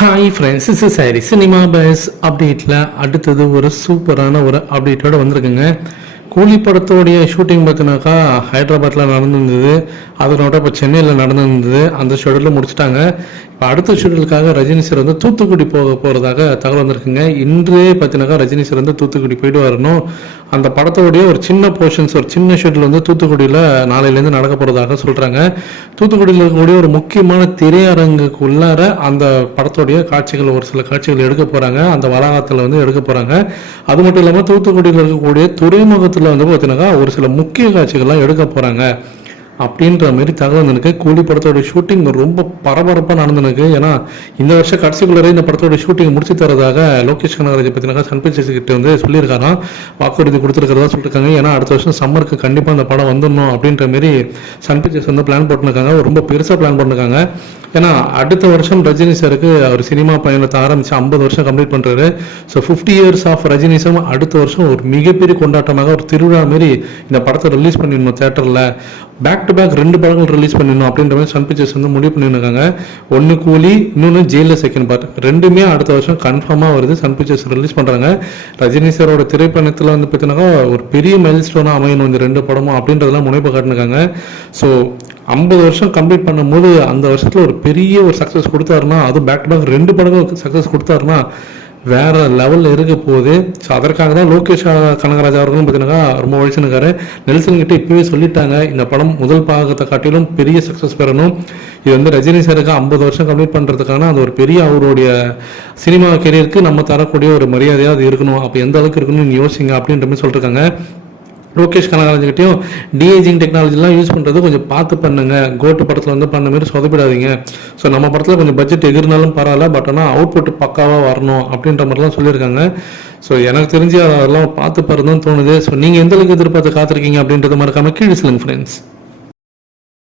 Hi friends is sorry cinema buzz அப்டேட்டில் அடுத்தது ஒரு சூப்பரான ஒரு அப்டேட்டோட வந்திருக்குங்க. கூலி படத்தோடைய ஷூட்டிங் பார்த்தினாக்கா ஹைதராபாத்தில் நடந்திருந்தது. அதனோட இப்போ சென்னையில் நடந்திருந்தது. அந்த ஷெடியூலில் முடிச்சிட்டாங்க. இப்போ அடுத்த ஷெடியூலுக்காக ரஜினி சார் வந்து தூத்துக்குடி போக போகிறதாக தகவல் வந்திருக்குங்க. இன்றே பார்த்தினாக்கா ரஜினி சார் வந்து தூத்துக்குடி போயிட்டு வரணும். அந்த படத்தோடைய ஒரு சின்ன போர்ஷன்ஸ் ஒரு சின்ன ஷெட்யூல் வந்து தூத்துக்குடியில் நாளையிலேருந்து நடக்க போகிறதாக சொல்கிறாங்க தூத்துக்குடியில் இருக்கக்கூடிய ஒரு முக்கியமான திரையரங்குக்கு உள்ளார அந்த படத்தோடைய காட்சிகள் ஒரு சில காட்சிகள் எடுக்க போகிறாங்க அந்த வளாகத்தில் வந்து எடுக்க போகிறாங்க அது மட்டும் இல்லாமல் தூத்துக்குடியில் இருக்கக்கூடிய துறைமுகத்தில் வந்து பார்த்தீங்கன்னாக்கா ஒரு சில முக்கிய காட்சிகள்லாம் எடுக்க போகிறாங்க அப்படின்ற மாதிரி தகவல் வந்திருக்கு. கூலி படத்தோட ஷூட்டிங் ரொம்ப பரபரப்பாக நடந்துருக்கு. ஏன்னா இந்த வருஷம் கடைசிக்குள்ளே இந்த படத்தோட ஷூட்டிங் முடிச்சு தரதாக லோகேஷ் கனகராஜ் பற்றினாக்கா சன் பிக்சர்ஸ் கிட்ட வந்து சொல்லியிருக்காராம் வாக்குறுதி கொடுத்துருக்கிறதா சொல்லியிருக்காங்க. ஏன்னா அடுத்த வருஷம் சம்மருக்கு கண்டிப்பாக அந்த படம் வந்துடணும் அப்படின்ற மாதிரி சன் பிக்சர்ஸ் வந்து பிளான் போட்டுருக்காங்க. ரொம்ப பெருசாக பிளான் பண்ணிருக்காங்க ஏன்னா அடுத்த வருஷம் ரஜினி சாருக்கு அவர் சினிமா பயணத்தை ஆரம்பிச்சு ஐம்பது வருஷம் கம்ப்ளீட் பண்ணுறாரு so fifty years of Rajinism அடுத்த வருஷம் ஒரு மிகப்பெரிய கொண்டாட்டமாக ஒரு திருவிழா மாரி இந்த படத்தை ரிலீஸ் பண்ணிடணும் தேட்டரில் பேக் டு பேக் ரெண்டு படங்கள் ரிலீஸ் பண்ணிடணும் அப்படின்ற மாதிரி சன் பிக்சர்ஸ் வந்து முடிவு பண்ணியிருக்காங்க. ஒன்று கூலி இன்னொன்று ஜெயிலில் செகண்ட் பார்ட் ரெண்டுமே அடுத்த வருஷம் கன்ஃபார்மாக வருது. சன் பிக்சர்ஸ் ரிலீஸ் பண்ணுறாங்க ரஜினி சாரோட திரைப்பயணத்தில் வந்து பார்த்தீங்கன்னா ஒரு பெரிய மைல் ஸ்டோனாக அமையணும் இந்த ரெண்டு படமும் அப்படின்றதெல்லாம் முனைப்பு காட்டினாங்க ஸோ ஐம்பது வருஷம் கம்ப்ளீட் பண்ணும்போது அந்த வருஷத்தில் ஒரு பெரிய ஒரு சக்ஸஸ் கொடுத்தாருன்னா அதுவும் பேக் டு பேக் ரெண்டு படங்கள் சக்ஸஸ் கொடுத்தாருன்னா வேற லெவலில் இருக்க போகுது. ஸோ அதற்காக தான் லோகேஷ் கனகராஜ் அவர்களும் பார்த்தீங்கன்னா ரொம்ப உழைச்சுனுக்காரு நெல்சன் கிட்ட இப்பவே சொல்லிட்டாங்க இந்த படம் முதல் பாகத்தை காட்டிலும் பெரிய சக்ஸஸ் பெறணும். இது வந்து ரஜினி சாருக்கு ஐம்பது வருஷம் கம்ப்ளீட் பண்ணுறதுக்கான அது ஒரு பெரிய அவருடைய சினிமா கெரியருக்கு நம்ம தரக்கூடிய ஒரு மரியாதையாக அது இருக்கணும். அப்போ எந்த அளவுக்கு இருக்கணும்னு யோசிங்க அப்படின்ற மாதிரி சொல்லிருக்காங்க. லோகேஷ் கனகராஜ்கிட்டையும் டிஏஜிங் டெக்னாலஜிலாம் யூஸ் பண்ணுறது கொஞ்சம் பார்த்து பண்ணுங்க. கோட்டு படத்தில் வந்து பண்ண மாதிரி சொதப்பிடாதீங்க. ஸோ நம்ம படத்தில் கொஞ்சம் பட்ஜெட் எகிர்னாலும் பரவாயில்ல பட் ஆனால் அவுட்புட் பக்காவாக வரணும் அப்படின்ற மாதிரிலாம் சொல்லியிருக்காங்க. ஸோ எனக்கு தெரிஞ்சு அதெல்லாம் பார்த்து பாருன்னு தோணுது. ஸோ நீங்கள் எந்த அளவுக்கு எதிர்பார்த்து காத்திருக்கீங்க அப்படின்றது மறக்காமல் கீழே சொல்லுங்க ஃப்ரெண்ட்ஸ்